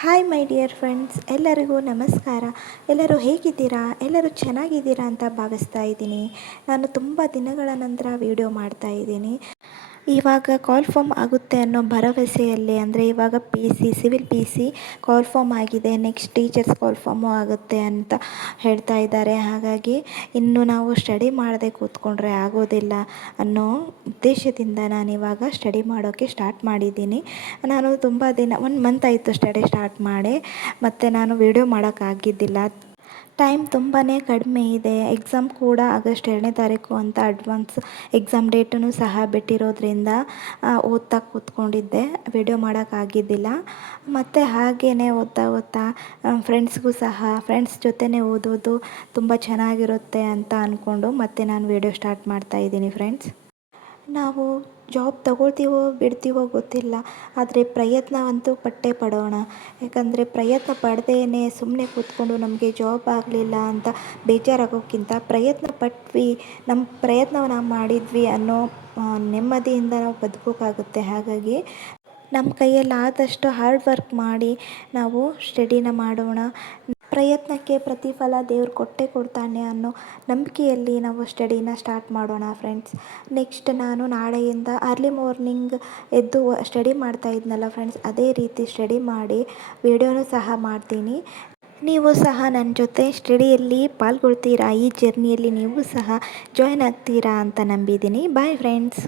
Hi my dear friends, ಎಲ್ಲರಿಗೂ ನಮಸ್ಕಾರ. ಎಲ್ಲರೂ ಹೇಗಿದ್ದೀರಾ? ಎಲ್ಲರೂ ಚೆನ್ನಾಗಿದ್ದೀರಾ ಅಂತ ಭಾವಿಸ್ತಾ ಇದ್ದೀನಿ. ನಾನು ತುಂಬ ದಿನಗಳ ನಂತರ ವಿಡಿಯೋ ಮಾಡ್ತಾ ಇದ್ದೀನಿ. ಇವಾಗ ಕಾಲ್ ಫಾರ್ಮ್ ಆಗುತ್ತೆ ಅನ್ನೋ ಭರವಸೆಯಲ್ಲಿ, ಅಂದರೆ ಇವಾಗ civil P C call form ಆಗಿದೆ, ನೆಕ್ಸ್ಟ್ ಟೀಚರ್ಸ್ ಕಾಲ್ ಫಾರ್ಮು ಆಗುತ್ತೆ ಅಂತ ಹೇಳ್ತಾ ಇದ್ದಾರೆ. ಹಾಗಾಗಿ ಇನ್ನು ನಾವು ಸ್ಟಡಿ ಮಾಡದೆ ಕೂತ್ಕೊಂಡ್ರೆ ಆಗೋದಿಲ್ಲ ಅನ್ನೋ ಉದ್ದೇಶದಿಂದ ನಾನಿವಾಗ ಸ್ಟಡಿ ಮಾಡೋಕ್ಕೆ ಸ್ಟಾರ್ಟ್ ಮಾಡಿದ್ದೀನಿ. ನಾನು ತುಂಬ ದಿನ 1 ಮಂತ್ ಆಯಿತು ಸ್ಟಡಿ ಸ್ಟಾರ್ಟ್ ಮಾಡಿ, ಮತ್ತು ನಾನು ವಿಡಿಯೋ ಮಾಡೋಕ್ಕಾಗಿದ್ದಿಲ್ಲ. ಟೈಮ್ ತುಂಬಾ ಕಡಿಮೆ ಇದೆ. ಎಕ್ಸಾಮ್ ಕೂಡ ಆಗಸ್ಟ್ 2ನೇ ತಾರೀಕು ಅಂತ ಅಡ್ವಾನ್ಸ್ ಎಕ್ಸಾಮ್ ಡೇಟನ್ನು ಸಹ ಬಿಟ್ಟಿರೋದ್ರಿಂದ ಓದ್ತಾ ಕೂತ್ಕೊಂಡಿದ್ದೆ, ವಿಡಿಯೋ ಮಾಡೋಕ್ಕಾಗಿದ್ದಿಲ್ಲ. ಮತ್ತು ಹಾಗೆಯೇ ಓದ್ತಾ ಫ್ರೆಂಡ್ಸ್ ಜೊತೆನೇ ಓದೋದು ತುಂಬ ಚೆನ್ನಾಗಿರುತ್ತೆ ಅಂತ ಅಂದ್ಕೊಂಡು ಮತ್ತೆ ನಾನು ವಿಡಿಯೋ ಸ್ಟಾರ್ಟ್ ಮಾಡ್ತಾ ಇದ್ದೀನಿ. ಫ್ರೆಂಡ್ಸ್, ನಾವು ಜಾಬ್ ತಗೊಳ್ತೀವೋ ಬಿಡ್ತೀವೋ ಗೊತ್ತಿಲ್ಲ, ಆದರೆ ಪ್ರಯತ್ನವಂತೂ ಪಟ್ಟೇ ಪಡೋಣ. ಯಾಕಂದರೆ ಪ್ರಯತ್ನ ಪಡ್ದೇ ಸುಮ್ಮನೆ ಕೂತ್ಕೊಂಡು ನಮಗೆ ಜಾಬ್ ಆಗಲಿಲ್ಲ ಅಂತ ಬೇಜಾರಾಗೋಕ್ಕಿಂತ ಪ್ರಯತ್ನ ಪಟ್ವಿ, ನಮ್ಮ ಪ್ರಯತ್ನವನ್ನು ಮಾಡಿದ್ವಿ ಅನ್ನೋ ನೆಮ್ಮದಿಯಿಂದ ನಾವು ಬದುಕೋಕ್ಕಾಗುತ್ತೆ. ಹಾಗಾಗಿ ನಮ್ಮ ಕೈಯಲ್ಲಾದಷ್ಟು ಹಾರ್ಡ್ ವರ್ಕ್ ಮಾಡಿ ನಾವು ಸ್ಟಡಿನ ಮಾಡೋಣ. ಪ್ರಯತ್ನಕ್ಕೆ ಪ್ರತಿಫಲ ದೇವ್ರು ಕೊಟ್ಟೇ ಕೊಡ್ತಾನೆ ಅನ್ನೋ ನಂಬಿಕೆಯಲ್ಲಿ ನಾವು ಸ್ಟಡಿನ ಸ್ಟಾರ್ಟ್ ಮಾಡೋಣ. ಫ್ರೆಂಡ್ಸ್, ನೆಕ್ಸ್ಟ್ ನಾನು ನಾಳೆಯಿಂದ ಅರ್ಲಿ ಮಾರ್ನಿಂಗ್ ಎದ್ದು ಸ್ಟಡಿ ಮಾಡ್ತಾ ಇದ್ನಲ್ಲ ಫ್ರೆಂಡ್ಸ್, ಅದೇ ರೀತಿ ಸ್ಟಡಿ ಮಾಡಿ ವಿಡಿಯೋನೂ ಸಹ ಮಾಡ್ತೀನಿ. ನೀವು ಸಹ ನನ್ನ ಜೊತೆ ಸ್ಟಡಿಯಲ್ಲಿ ಪಾಲ್ಗೊಳ್ತೀರಾ, ಈ ಜರ್ನಿಯಲ್ಲಿ ನೀವು ಸಹ ಜಾಯ್ನ್ ಆಗ್ತೀರಾ ಅಂತ ನಂಬಿದ್ದೀನಿ. Bye friends.